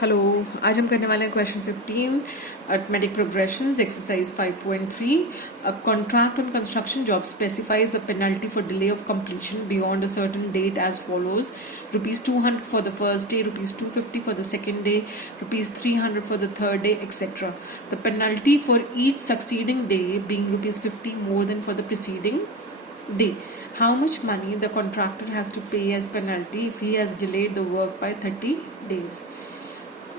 Hello, आज हम करने वाले हैं question 15 arithmetic progressions exercise 5.3 a contract on construction job specifies a penalty for delay of completion beyond a certain date as follows ₹200 for the first day, ₹250 for the second day, ₹300 for the third day, etcetera. The penalty for each succeeding day being ₹50 more than for the preceding day. How much money the contractor has to pay as penalty if he has delayed the work by 30 days?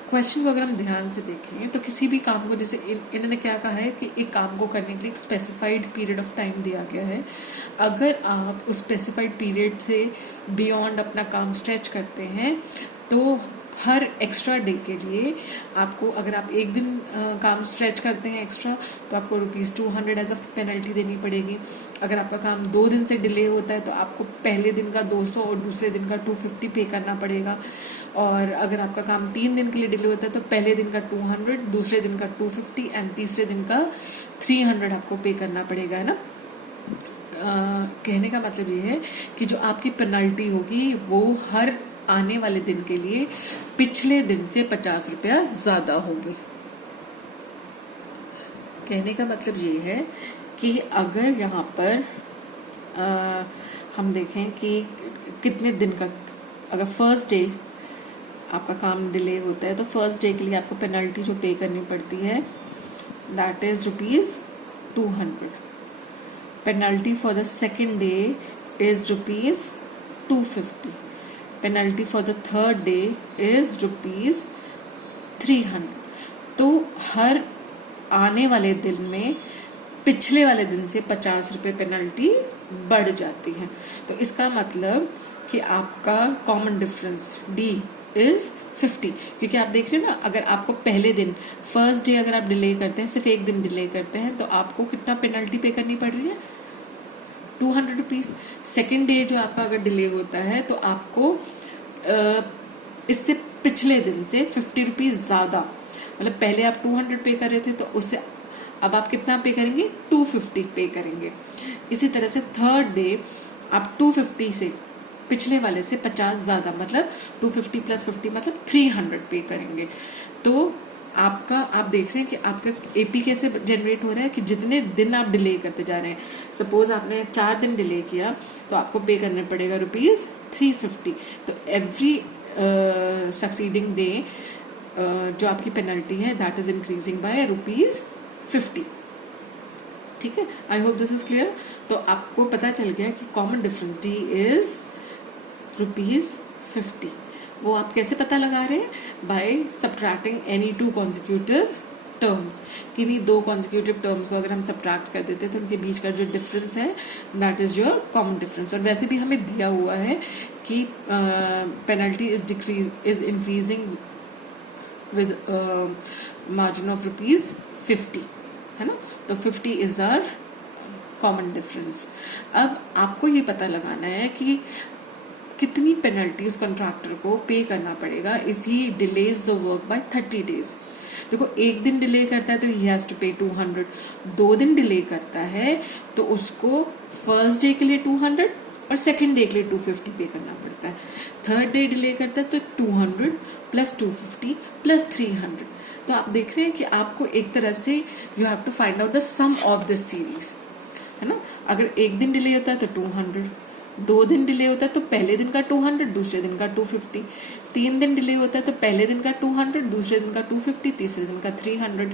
Question को अगर हम ध्यान से देखें तो किसी भी काम को, जैसे इन्होंने क्या कहा है कि एक काम को करने के लिए एक स्पेसिफाइड पीरियड ऑफ टाइम दिया गया है. अगर आप उस स्पेसिफाइड पीरियड से बियॉन्ड अपना काम स्ट्रेच करते हैं तो हर एक्स्ट्रा डे के लिए आपको, अगर आप एक दिन काम स्ट्रेच करते हैं एक्स्ट्रा तो आपको ₹200 एज अ पेनल्टी देनी पड़ेगी. अगर आपका काम 2 दिन से डिले होता है तो आपको पहले दिन का 200 और दूसरे दिन का 250 पे करना पड़ेगा. और अगर आपका काम 3 दिन के लिए डिले होता है तो पहले दिन का 200, दूसरे दिन का 250 एंड तीसरे दिन का 300 आपको पे करना पड़ेगा, है ना. कहने का मतलब ये है कि जो आपकी पेनल्टी होगी वो हर आने वाले दिन के लिए पिछले दिन से ₹50 ज्यादा होगी. कहने का मतलब ये है कि अगर यहाँ पर हम देखें कि कितने दिन का, अगर फर्स्ट डे आपका काम डिले होता है तो फर्स्ट डे के लिए आपको पेनल्टी जो पे करनी पड़ती है that is ₹200. Penalty for the second day is ₹250. Penalty for the third day is ₹300. तो हर आने वाले दिन में पिछले वाले दिन से ₹50 पेनल्टी बढ़ जाती है. तो इसका मतलब कि आपका कॉमन डिफरेंस D इज 50. क्योंकि आप देख रहे हो ना, अगर आपको पहले दिन फर्स्ट डे अगर आप डिले करते हैं, सिर्फ एक दिन डिले करते हैं तो आपको कितना पेनल्टी पे करनी पड़ रही है? ₹200. सेकेंड डे जो आपका अगर डिले होता है तो आपको इससे पिछले दिन से ₹50 ज्यादा, मतलब पहले आप 200 पे कर रहे थे तो उससे अब आप कितना पे करेंगे? 250 पे करेंगे. इसी तरह से थर्ड डे आप 250 से पिछले वाले से 50 ज्यादा, मतलब 250 + 50 मतलब 300 पे करेंगे. तो आपका, आप देख रहे हैं कि आपका एपी कैसे जनरेट हो रहा है कि जितने दिन आप डिले करते जा रहे हैं. सपोज आपने 4 दिन डिले किया तो आपको पे करने पड़ेगा ₹350. तो एवरी सक्सीडिंग डे जो आपकी पेनल्टी है दैट इज इंक्रीजिंग बाय ₹50. ठीक है, I hope this is clear. तो आपको पता चल गया कि कॉमन डिफरेंस D इज ₹50. वो आप कैसे पता लगा रहे हैं? By subtracting any 2 consecutive terms. किन्हीं 2 कॉन्जिक्यूटिव टर्म्स को अगर हम सब्ट्रैक्ट कर देते हैं तो उनके बीच का जो डिफरेंस है that is your common difference. और वैसे भी हमें दिया हुआ है कि penalty is increasing with margin of ₹50, है ना. तो 50 इज आवर कॉमन डिफरेंस. अब आपको ये पता लगाना है कि कितनी पेनल्टी उस कॉन्ट्रैक्टर को पे करना पड़ेगा if he delays the work by 30 days. देखो, एक दिन डिले करता है तो ही हैज टू पे 200. 2 दिन डिले करता है तो उसको फर्स्ट डे के लिए 200 और सेकेंड डे के लिए 250 पे करना पड़ता है. थर्ड डे डिले करता है तो 200 + 250 + 300. तो आप देख रहे हैं कि आपको एक तरह से you have to find out the sum of this series, है ना. अगर एक दिन डिले होता है तो 200, 2 दिन डिले होता है तो पहले दिन का 200, दूसरे दिन का 250, 3 दिन डिले होता है तो पहले दिन का 200, दूसरे दिन का 250, तीसरे दिन का 300.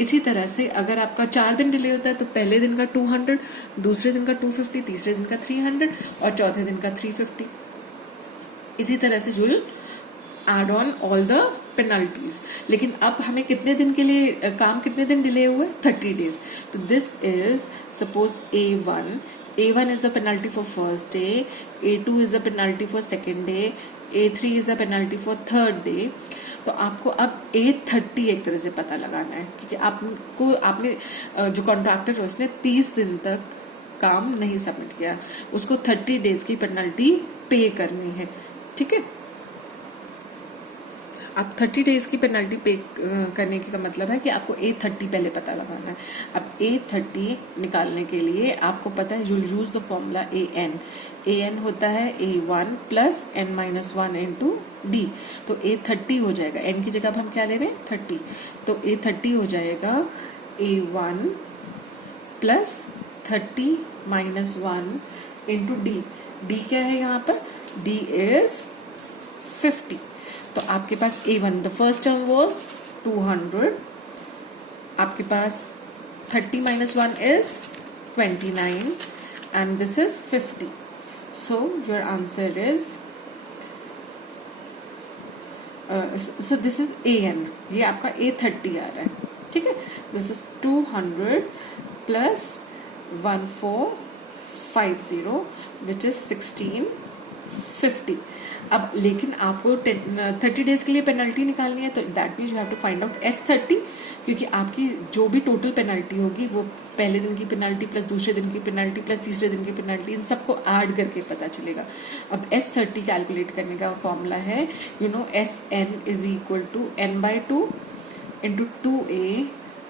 इसी तरह से अगर आपका 4 दिन डिले होता है तो पहले दिन का 200, दूसरे दिन का 250, तीसरे दिन का 300 और चौथे दिन का 350. इसी तरह से you will add on all the penalties. लेकिन अब हमें कितने दिन के लिए काम, कितने दिन डिले हुए? 30 डेज. तो this is suppose A1 is the penalty for first day, A2 is the penalty for second day, A3 is the penalty for third day. तो आपको अब A30 एक तरह से पता लगाना है क्योंकि आपने जो कॉन्ट्रैक्टर है उसने 30 दिन तक काम नहीं सबमिट किया, उसको 30 डेज की पेनल्टी पे करनी है. ठीक है. आप 30 डेज की पेनल्टी पे करने का मतलब है कि आपको A30 पहले पता लगाना है। अब A30 निकालने के लिए आपको पता है you'll use the formula AN होता है A1 plus n-1 into D। तो A30 हो जाएगा, n की जगह अब हम क्या ले रहे हैं 30, तो A30 हो जाएगा A1 plus 30 minus 1 into D क्या है यहाँ पर, D इज 50। तो आपके पास A1 the first term was 200, आपके पास 30 minus 1 is 29 and this is 50। So your answer is so this is AN, ये आपका A30 आ रहा है, ठीक है। This is 200 plus 1450 which is 1650। अब लेकिन आपको 30 डेज के लिए पेनल्टी निकालनी है, तो that means you have to find out S30, क्योंकि आपकी जो भी टोटल पेनल्टी होगी वो पहले दिन की पेनल्टी प्लस दूसरे दिन की पेनल्टी प्लस तीसरे दिन की पेनल्टी, इन सबको ऐड करके पता चलेगा। अब S30 कैलकुलेट करने का फॉर्मूला है, you know, SN is equal to n/2 into 2A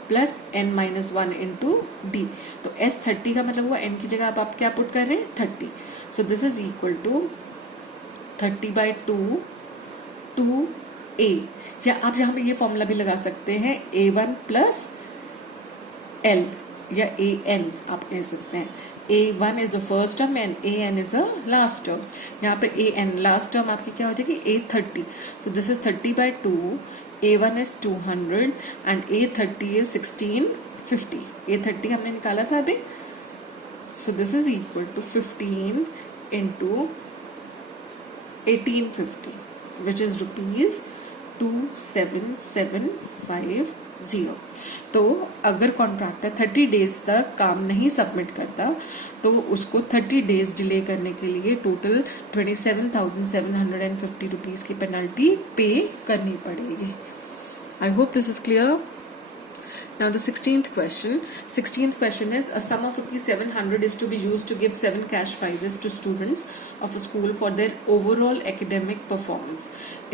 plus n-1 into D। तो S30 का मतलब हुआ n की जगह आप क्या पुट कर रहे हैं 30। So this is equal to 30/2 2A, या आप यहाँ पे ये फॉर्मूला भी लगा सकते हैं A1 प्लस L या AN आप कह सकते हैं। A1 is the first term and AN is the last term. यहाँ पे AN लास्ट टर्म आपकी क्या हो जाएगी A30। So this is 30/2, A1 is 200 and A30 is 1650। A30 हमने निकाला था अभी, so this is equal to 15 into 1850 which is rupees 27750। तो अगर कॉन्ट्रैक्टर 30 डेज तक काम नहीं सबमिट करता तो उसको 30 डेज डिले करने के लिए टोटल 27,750 रुपीज की पेनल्टी पे करनी पड़ेगी। I hope this is clear. Now the 16th question. 16th question is a sum of rupees 700 is to be used to give 7 cash prizes to students of a school for their overall academic performance.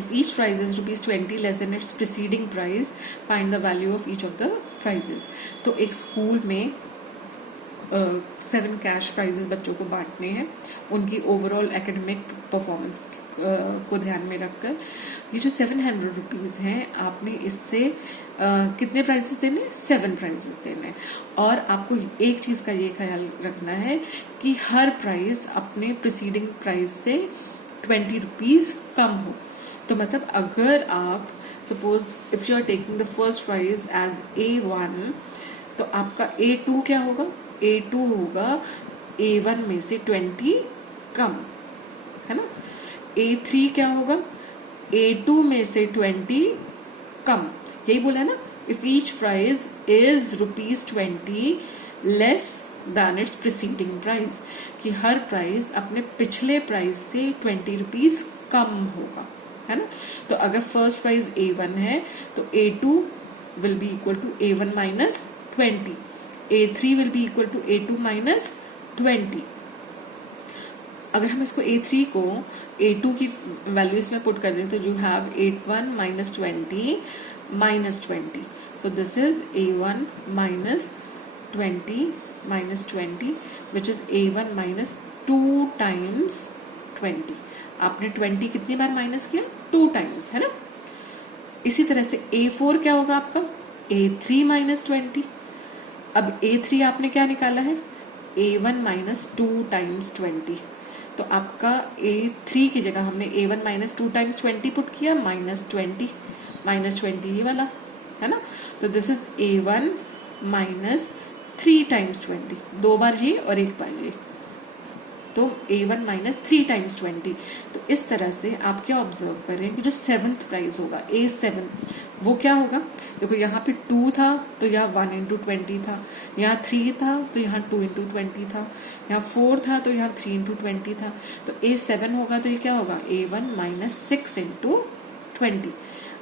If each prize is rupees 20 less than its preceding prize, find the value of each of the prizes. तो एक school में 7 cash prices बच्चों को बांटने हैं उनकी overall academic performance को ध्यान में रखकर। ये जो 700 रुपीज हैं आपने इससे कितने प्राइजेस देने, 7 प्राइजेस देने। और आपको एक चीज का ये ख्याल रखना है कि हर प्राइज अपने प्रीसीडिंग प्राइस से 20 रुपीज कम हो। तो मतलब अगर आप suppose if you are taking the first prize as A1, तो आपका A2 क्या होगा, A2 होगा A1 में से 20 कम, है ना। A3 क्या होगा, A2 में से 20 कम, यही बोला है ना। If each prize is rupees 20 less than its preceding price, कि हर प्राइस अपने पिछले प्राइस से 20 रुपीज कम होगा, है ना। तो अगर फर्स्ट प्राइस A1 है तो A2 will be equal to A1 minus 20, A3 will be equal to A2 minus 20। अगर हम इसको A3 को A2 की वैल्यू इसमें पुट कर दें तो you have A1 minus 20 minus 20। So this is A1 minus 20 minus 20 which is A1 minus 2 times 20। आपने 20 कितनी बार माइनस किया, 2 टाइम्स, है ना। इसी तरह से A4 क्या होगा आपका, A3 माइनस 20। अब A3 आपने क्या निकाला है, A1 माइनस 2 टाइम्स 20। तो आपका A3 की जगह हमने A1 माइनस 2 टाइम्स 20 पुट किया, माइनस 20 ये वाला, है ना। तो this is A1 minus 3 times 20, 2 बार ये और 1 बार ये, तो A1 माइनस 3 टाइम्स 20। तो इस तरह से आप क्या ऑब्जर्व कर रहे हैं कि जो 7th प्राइज होगा A7 वो क्या होगा, देखो यहाँ पे 2 था तो यहाँ 1 इंटू 20 था, यहाँ 3 था तो यहाँ 2 इंटू 20 था, यहाँ 4 था तो यहाँ 3 इंटू 20 था। तो A7 होगा तो ये क्या होगा, A1 minus 6 into 20।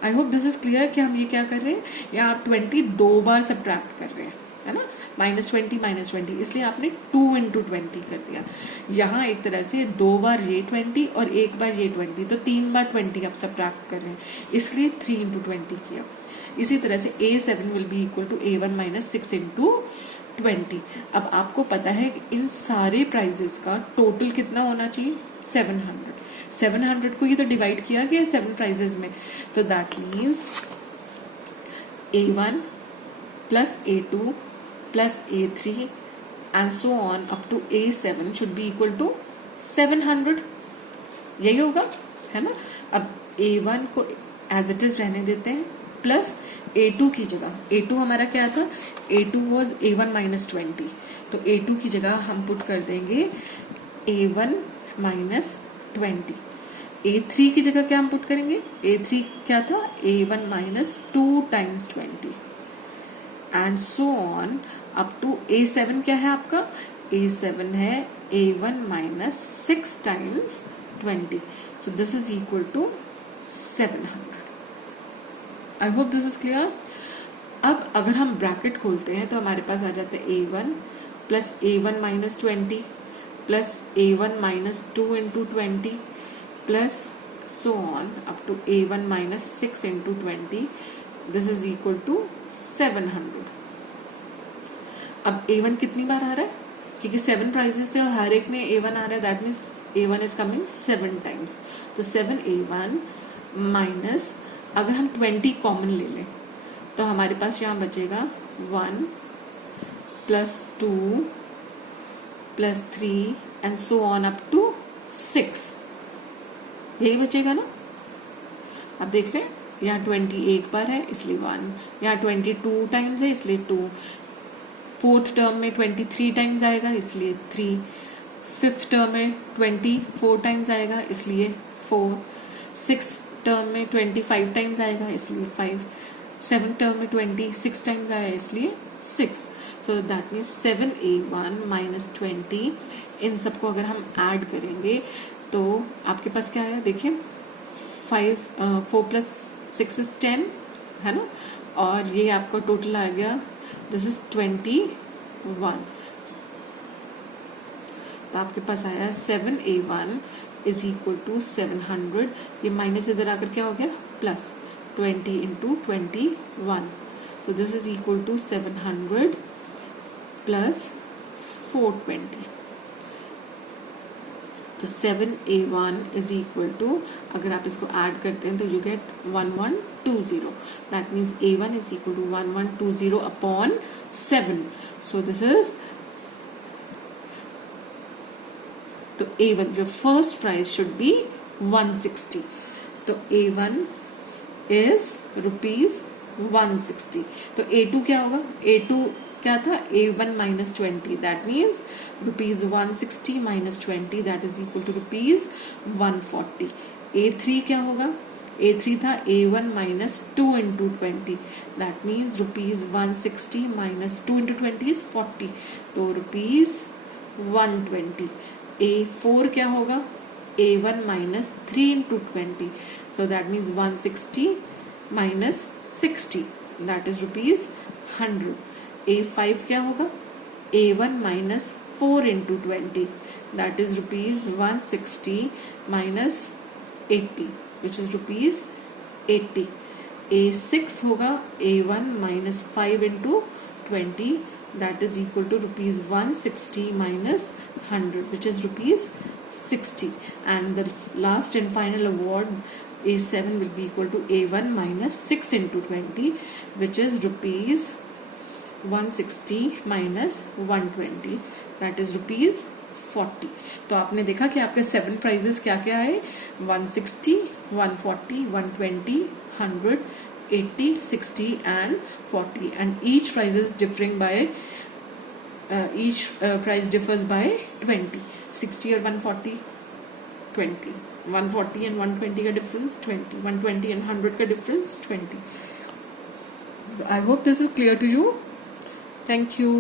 I hope this is clear कि हम ये क्या कर रहे हैं, यहाँ आप 20 2 बार सब्ट्रैक्ट कर रहे हैं, है ना, -20 -20, इसलिए आपने 2 into 20 कर दिया। यहाँ एक तरह से 2 बार ये 20 और 1 बार ये 20, तो 3 बार 20 आप सब्ट्रैक्ट कर रहे हैं, इसलिए 3 into 20 किया। इसी तरह से A7 will be equal to A1 - 6 into 20। अब आपको पता है कि इन सारे प्राइजेस का टोटल कितना होना चाहिए, 700। 700 को ये तो डिवाइड किया गया 7 प्राइजेस में, तो that means A1 plus A2 plus A3 and so on up to A7 should be equal to 700। यही होगा, है ना। अब A1 को एज इट इज रहने देते हैं, प्लस A2 की जगह, A2 हमारा क्या था, A2 was A1 - 20, तो A2 की जगह हम पुट कर देंगे A1 - 20। A3 की जगह क्या हम पुट करेंगे, A3 क्या था, A1 - 2 times 20 and so on up to A7 क्या है आपका, A7 है A1 - 6 times 20, so this is equal to 700। I hope this is clear. अब अगर हम ब्रैकेट खोलते हैं तो हमारे पास आ जाता है A1 plus A1 - 20 plus A1 - 2 into 20 plus so on up to A1 - 6 into 20, this is equal to 700। अब A1 कितनी बार आ रहा है, क्योंकि 7 प्राइजेस थे और हर एक में A1 आ रहा है, that means A1 is coming 7 times, तो 7A1 माइनस, अगर हम 20 कॉमन ले लें तो हमारे पास यहाँ बचेगा 1 plus 2 plus 3 and so on up to 6, यही बचेगा ना। आप देख रहे हैं यहाँ 20 एक बार है इसलिए 1, यहाँ 22 टाइम्स है इसलिए 2, फोर्थ टर्म में 23 टाइम्स आएगा इसलिए 3, फिफ्थ टर्म में 24 टाइम्स आएगा इसलिए 4, सिक्स टर्म में 25 टाइम्स आएगा इसलिए 5, सेवन टर्म में 26 टाइम्स आया इसलिए 6। सो दैट मीन्स 7A1 - 20, इन सबको अगर हम ऐड करेंगे तो आपके पास क्या आया, देखिए 4 + 6 is 10, है ना, और ये आपका टोटल आ गया, दिस इज 21। तो आपके पास आया 7A1 इज इक्वल टू 700, ये माइनस इधर आकर क्या हो गया plus, 20 into 21, so this is equal to 700 plus 420। तो 7A1 इज इक्वल टू, अगर आप इसको ऐड करते हैं तो you get 1120, that means A1 is equal to 1120 upon 7, so this is, तो A1 जो फर्स्ट प्राइस शुड बी 160, तो A1 इज ₹160। तो A2 क्या होगा, A2 क्या था, A1 - 20, that means ₹160 - 20, that is equal to ₹140। A3 क्या होगा, A3 था A1 - 2 into 20, that means ₹160 - 2 into 20 is 40, तो ₹120। A4 क्या होगा, A1 - 3 into 20, so that means 160 minus 60, that is ₹100। A5 क्या होगा, A1 - 4 into 20, that is ₹160 minus 80, which is ₹80। A6 होगा A1 - 5 into 20, that is equal to ₹160 minus 100, which is ₹60, and the last and final award A7 will be equal to A1 - 6 into 20, which is ₹160 minus 120, that is ₹40। तो आपने देखा कि आपके 7 prices क्या क्या है, 160, 140, 120, 100, 80, 60 and 40, and each price is differing by each price differs by 20, 60 और 140 20, 140 and 120 का डिफरेंस 20, 120 and 100 का difference 20। I hope this is clear to you. Thank you.